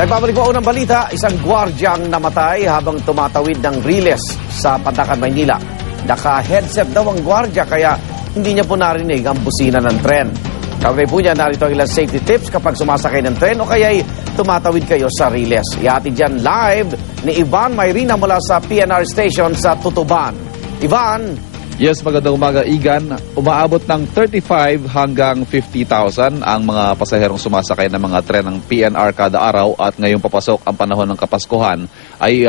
Nagbabalik po unang balita, isang gwardyang namatay habang tumatawid ng Riles sa Pandacan, Maynila. Naka-headset daw ang gwardya kaya hindi niya po narinig ang busina ng tren. Kaugnay po niya, narito ang ilang safety tips kapag sumasakay ng tren o kaya'y tumatawid kayo sa Riles. Ihatid dyan live ni Ivan Mayrina mula sa PNR station sa Tutuban. Ivan? Yes, magandang umaga, Igan. Umaabot ng 35 hanggang 50,000 ang mga pasaherong sumasakay ng mga tren ng PNR kada araw at ngayong papasok ang panahon ng Kapaskuhan ay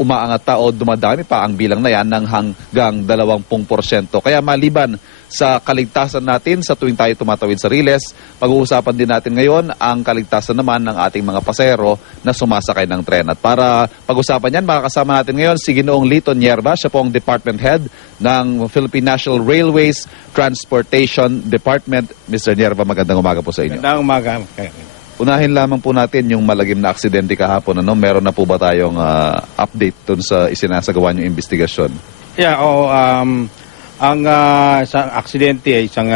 umaangat pa o dumadami pa ang bilang na yan ng hanggang 20%. Kaya maliban sa kaligtasan natin sa tuwing tayo tumatawid sa Riles, pag-uusapan din natin ngayon ang kaligtasan naman ng ating mga pasahero na sumasakay ng tren. At para pag-usapan yan, makakasama natin ngayon si Ginoong Lito Nierva, siya po ang Department Head ng Philippine National Railways Transportation Department. Mr. Nierva, magandang umaga po sa inyo. Magandang umaga. Unahin lamang po natin yung malagim na aksidente kahapon. Meron na po ba tayong update dun sa isinasagawa niyong investigasyon? Yeah, ang isang aksidente ay isang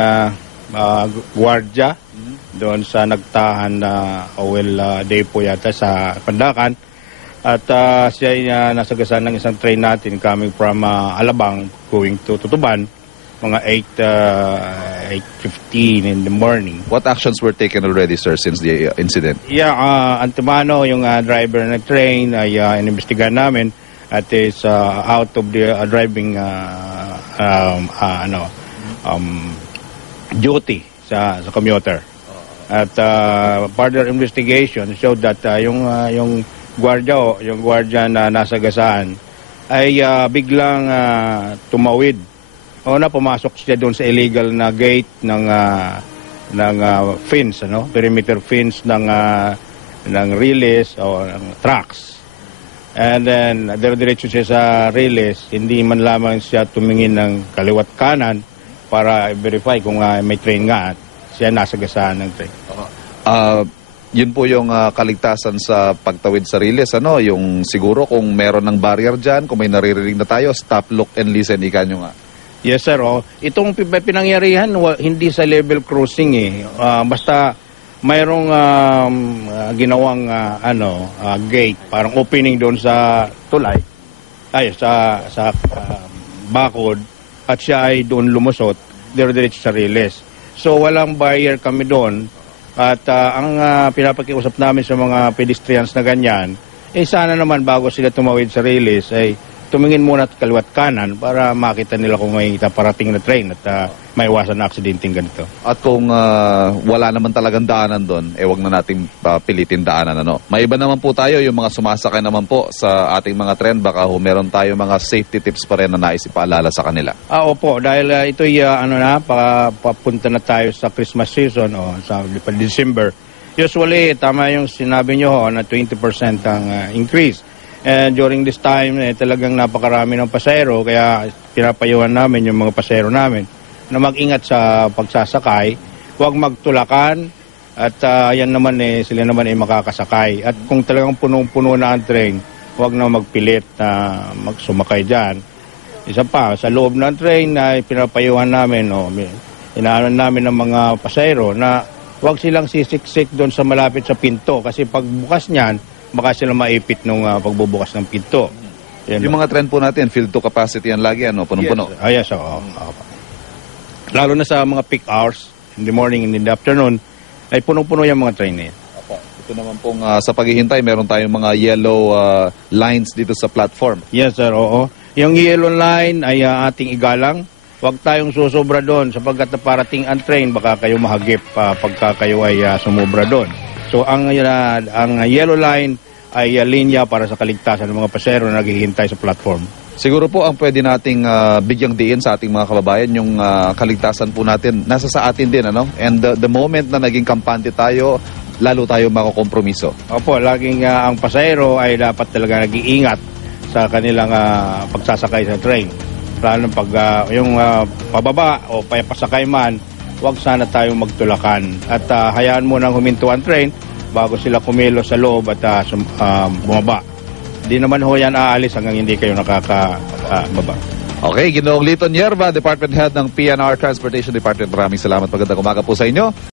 gwardya doon sa nagtahan na depot yata sa Pandacan. At siya ay nasagasaan ng isang train natin coming from Alabang going to Tutuban. Mga 8:15 in the morning. What actions were taken already, sir, since the incident? Yeah, antemano yung driver ng train ay inimbestigahan namin at is out of the driving duty sa commuter. At further investigation showed that yung gwardiya na nasagasaan ay biglang tumawid. Pumasok siya doon sa illegal na gate ng fence, perimeter fence ng Riles o ng tracks. And then, diretso siya sa Riles, hindi man lamang siya tumingin ng kaliwat kanan para i-verify kung may train nga at siya nasagasaan ng train. Yun po yung kaligtasan sa pagtawid sa Riles, yung siguro kung meron ng barrier dyan, kung may naririnig na tayo, stop, look, and listen, ika nyo nga. Yes, sir. Itong pinangyarihan, hindi sa level crossing basta mayroong ginawang gate, parang opening doon sa tulay, sa bakod, at siya ay doon lumusot, diretso sa Riles. So walang barrier kami doon, at ang pinapakiusap namin sa mga pedestrians na ganyan, sana naman bago sila tumawid sa Riles ay tumingin muna at kaliwat kanan para makita nila kung may parating na train at maiwasan na aksidenteng ganito. At kung wala naman talagang daanan doon, wag na nating pilitin daanan. May iba naman po tayo, yung mga sumasakay naman po sa ating mga tren, baka meron tayo mga safety tips pa rin na nais ipaalala sa kanila. Opo, dahil ito'y papunta na tayo sa Christmas season sa December. Usually, tama yung sinabi nyo na 20% ang increase. And during this time, talagang napakarami ng pasahero, kaya pinapayuhan namin yung mga pasahero namin na mag-ingat sa pagsasakay, huwag magtulakan, at yan naman sila naman makakasakay. At kung talagang punong-puno na ang train, huwag na magpilit na magsumakay dyan. Isa pa, sa loob ng train ay pinapayuhan namin, inaanan namin ng mga pasahero na huwag silang sisiksik doon sa malapit sa pinto kasi pagbukas niyan, baka sila maipit nung pagbubukas ng pinto. Yung mga tren po natin, filled to capacity yan lagi, punong-puno. Yes, lalo na sa mga peak hours, in the morning and in the afternoon, ay punong-puno yung mga train na yan. Ito naman pong sa paghihintay, meron tayong mga yellow lines dito sa platform. Yes, sir, oo. Yung yellow line ay ating igalang. Huwag tayong susobra doon sapagkat na parating ang train, baka kayo mahagip pagka kayo ay sumobra doon. So ang yellow line ay linya para sa kaligtasan ng mga pasahero na naghihintay sa platform. Siguro po ang pwede nating bigyang diin sa ating mga kababayan, yung kaligtasan po natin, nasa sa atin din, And the moment na naging kampante tayo, lalo tayo makokompromiso. Opo, laging ang pasahero ay dapat talaga nag-iingat sa kanilang pagsasakay sa train. Lalo pag yung pababa o pasakay man, huwag sana tayong magtulakan. At hayaan mo nang huminto ang train bago sila kumilos sa loob at bumaba. Di naman yan aalis hanggang hindi kayo nakakababa. Okay, Ginoong Lito Nierva, Department Head ng PNR Transportation Department. Maraming salamat. Magandang umaga po sa inyo.